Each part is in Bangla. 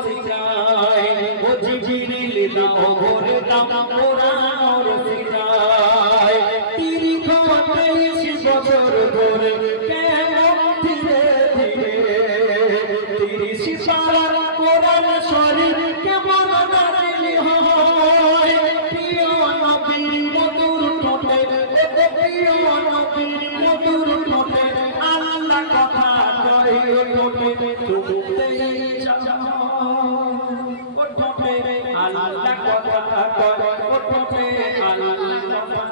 কোরআনোর সিজায় ও জিবরিল দাও ভোরে দাও কোরআনোর সিজায়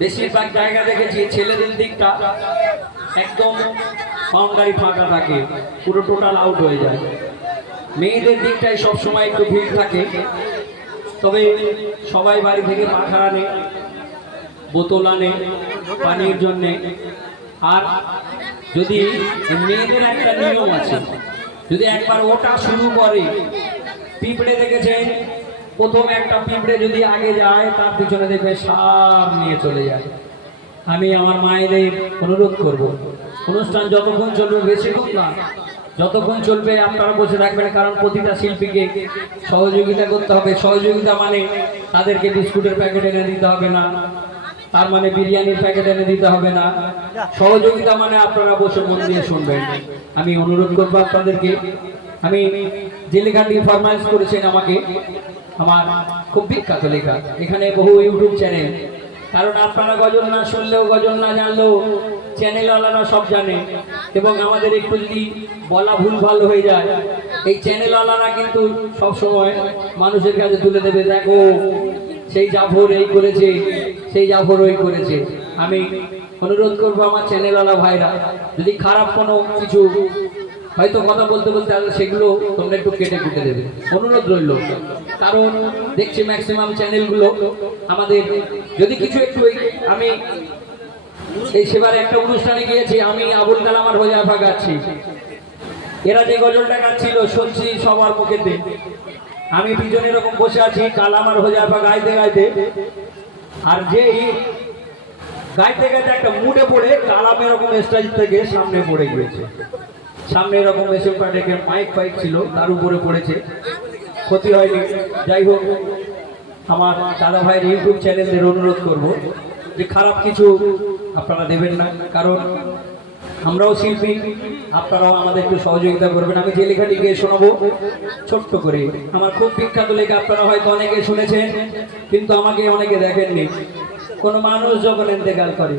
বেশিরভাগ জায়গা দেখেছি, ছেলেদের দিকটা একদম বাউন্ডারি ফাঁকা থাকে, পুরো টোটাল আউট হয়ে যায়। মেয়েদের দিকটাই সব সময় একটু ভিড় থাকে, তবে সবাই বাড়ি থেকে পাখা আনে, বোতল আনে, পানির জন্যে। আর যদি মেয়েদের একটা নিয়ম আছে, যদি একবার ওটা শুরু করে, পিঁপড়ে দেখেছেন প্রথম একটা পিঁপড়ে যদি আগে যায়, তার পিছনে দেখবে সাপ নিয়ে চলে যায়। আমি আমার মায়েদের অনুরোধ করব, অনুষ্ঠান যতক্ষণ চলবে বেশি না, যতক্ষণ চলবে আপনারা বসে থাকবেন কারণ প্রতিটা শিল্পীকে সহযোগিতা করতে হবে। সহযোগিতা মানে তাদেরকে বিস্কুটের প্যাকেট এনে দিতে হবে না, তার মানে বিরিয়ানির প্যাকেট এনে দিতে হবে না। সহযোগিতা মানে আপনারা বসে মন দিয়ে শুনবেন। আমি অনুরোধ করব আপনাদেরকে, আমি যে লেখাটি করেছেন আমাকে আমার খুব বিখ্যাত লেখা এখানে বহু ইউটিউব চ্যানেল কারণ আপনারা গজল না শুনলেও, গজল না জানলেও চ্যানেলওয়ালারা সব জানে। এবং আমাদের একটু যদি বলা ভুল ভালো হয়ে যায়, এই চ্যানেলওয়ালারা কিন্তু সব সময় মানুষের কাছে তুলে দেবে, দেখো, সেই জাফর এই করেছে, সেই জাফর ওই করেছে। আমি অনুরোধ করব আমার চ্যানেলওয়ালা ভাইরা, যদি খারাপ কোনো কিছু হয়তো কথা বলতে বলতে আসলে সেগুলো তোমরা একটু কেটে কুটে দেবে। অনুরোধ রইল, কারণ দেখছি ম্যাক্সিমাম চ্যানেলগুলো আমাদের, যদি কিছু একটু আমি এই সেবার একটা অনুষ্ঠানে গিয়েছি, আমি আবুল কালাম আর হোজাফা গাচ্ছি এরা যে গজলটা গাচ্ছিল, শুনছি সবার মুখেতে। আমি পিছনে এরকম বসে আছি, কালাম আর হোজাফা গাইতে গাইতে। আর যেই গাইতে গাইতে একটা মুডে পড়ে, কালাম এরকম স্টেজ থেকে সামনে পড়ে গিয়েছে। সামনে এরকম এসে প্যাডেকের মাইক ফাইক ছিল, তার উপরে পড়েছে। ক্ষতি হয়নি। যাই হোক, আমার দাদা ভাইয়ের ইউটিউব চ্যানেলদের অনুরোধ করব যে খারাপ কিছু আপনারা দেবেন না, কারণ আমরাও শিল্পী, আপনারাও আমাদের একটু সহযোগিতা করবেন। আমি যে লেখাটি গিয়ে শোনাবো, ছোট্ট করে। আমার খুব বিখ্যাত লেখা, আপনারা হয়তো অনেকে শুনেছেন, কিন্তু আমাকে অনেকে দেখেননি। কোনো মানুষ যখন ইন্তেকাল করে।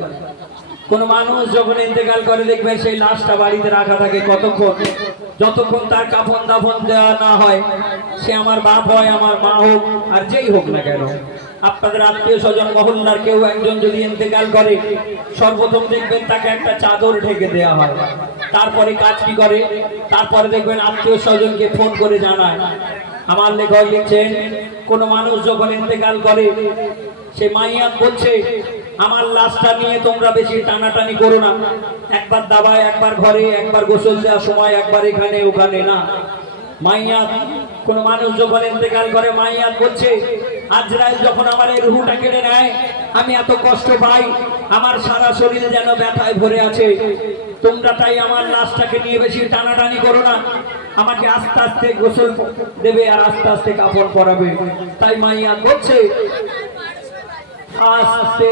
কোন মানুষ যখন ইন্তেকাল করে দেখবেন সেই লাশটা বাড়িতে রাখা থাকে কতক্ষণ? যতক্ষণ তার কাফন দাফন দেওয়া না হয়, সে আমার বাপ হয়, আমার মা হোক, আর যেই হোক না কেন। আপনাদের আত্মীয় স্বজন মহল্লার কেউ একজন যদি ইন্তেকাল করে, সর্বপ্রথম দেখবেন তাকে একটা চাদর ঢেকে দেওয়া হয়। তারপরে কাজ কি করে? তারপরে দেখবেন আত্মীয় স্বজনকে ফোন করে জানায়। আমার লেখক লিখছেন, কোনো মানুষ যখন ইন্তেকাল করে, সে মাইয়াত বলছে আমার লাশটা নিয়ে তোমরা বেশি টানাটানি করো না। একবার দাবায়, একবার ঘরে, একবার গোসল দেওয়ার সময় একবার এখানে, ওখানে না। মাইয়াত, কোন মানুষ যখন ইন্তেকাল করে, মাইয়াত বলছে, আজরাইল যখন আমার এই রুহুটা কেড়ে নেয়, আমি এত কষ্ট পাই, আমার সারা শরীর যেন ব্যথায় ভরে আছে। তোমরা তাই আমার লাশটাকে নিয়ে বেশি টানাটানি করো না। আমাকে আস্তে আস্তে গোসল দেবে আর আস্তে আস্তে কাপড় পরাবে। তাই মাইয়া বলছে আস্তে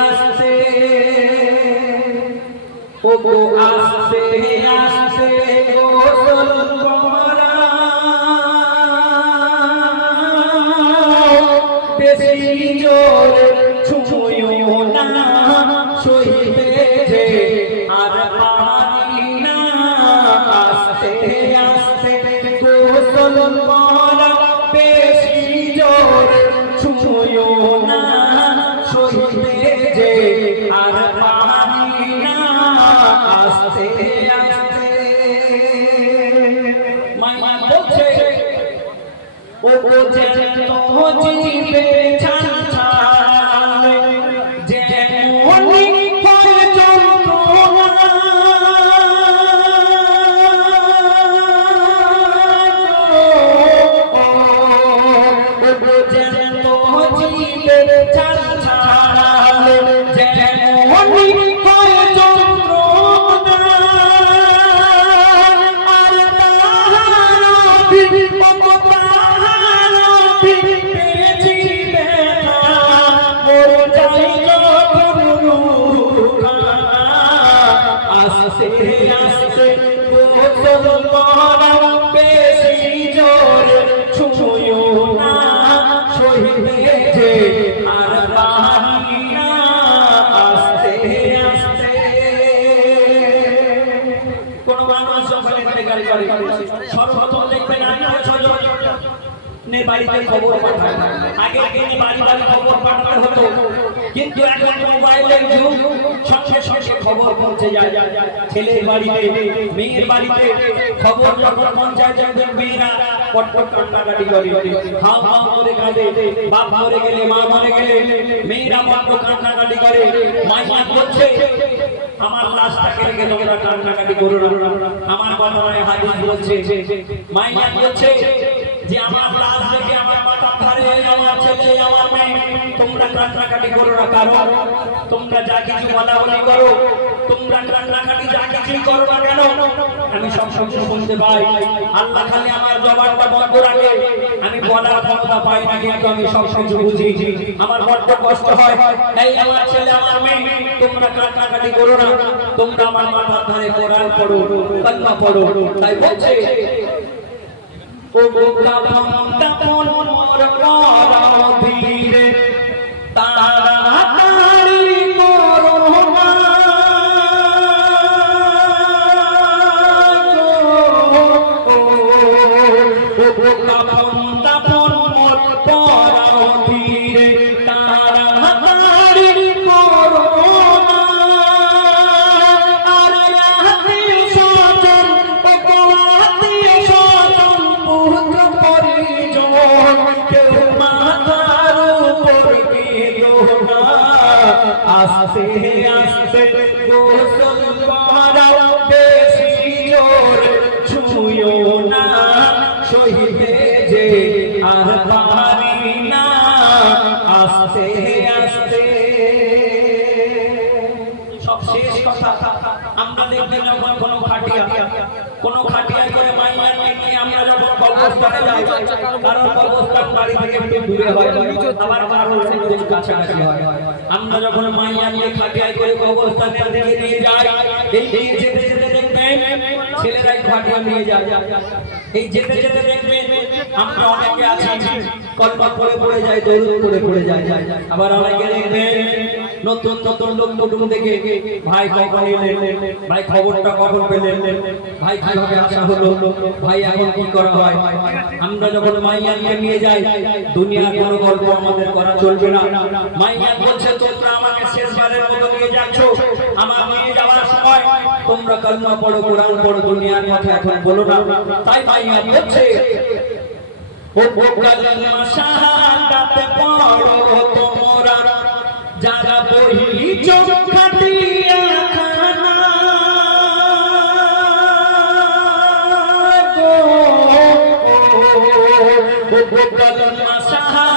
আস্তে। ও গো আস্তে আস্তে গোসল বেশি জোরে ছুঁয়ো না, সইতে গোসল জোরে ছুঁয়ো না। বলছে ও যে তো জিবে ছান বাড়িতে খবর পাঠায় আগে আগে বাড়ি বাড়ি খবর পাঠাতে হতো কিন্তু এখন মোবাইলের যুগ, সঙ্গে সঙ্গে খবর পৌঁছে যায়। ছেলের বাড়িতে, মেয়ের বাড়িতে খবর যখন পৌঁছায় যাবে মেয়েরা বাপ গেলে, মা গেলে মেয়েরা করে। আমার লাশটাকে রেখে না। বলছে যে, আমার লাশ ছেলে আমার মেয়ে। তোমরা কান্নাকাটি করো না, কারণ তোমরা যা কিছু বলা করো, তোমরা কান্নাকাটি যা কিছুই করো না কেন, আমি সব কিছু শুনতে পাই আল্লাহ খালি আমার জবানটা বন্ধ রাখে। আমি বলার ক্ষমতা পাই না, কিন্তু আমি সব কিছু বুঝি। আমার বড্ড কষ্ট হয়। এই আমার ছেলে, আমার মেয়ে, তোমরা কান্নাকাটি করো না। তোমরা আমার মাথার ধারে কোরআন পড়ো কান্না পড়ো। তাই বলছে, ও গোগা বন্দা পরাধীন আমরা যখন কোনো খাটিয়া। কোনো করে মাইয়া নিয়ে আমরা কারও মাইয়া কবরস্থানে যাই যেতে যেতে ছেলেরাই খাটিয়া নিয়ে যায় এই যেতে যেতে দেখবেন আমরা অনেকে আছি কলমা করে পড়ে যায় দৌড় করে পড়ে যায়। আবার অনেকে দেখবেন নতুন নতুন লোক নতুন থেকে ভাই, কখন এলেন? ভাই, খবরটা কখন পেলেন? ভাই, কীভাবে আসা হলো? ভাই, এখন কি করা হয়? আমরা যখন মাইয়াকে নিয়ে যাই, দুনিয়ার কোনো গল্প আমাদের করা চলবে না। মাইয়া বলছে, তোমরা আমাকে শেষবারের মতো নিয়ে যাচ্ছ। আমার সময় তোমরা কলমা পড়ো, কোরআন পড়ো, দুনিয়ার কথা এখন বলো না। তাই মাইয়া বলছে ও কলমা শাহাদাত পড়ো তোমরা, যারা বহি চোখ খাটিয়া খানা। গো ও কলমা শাহাদাত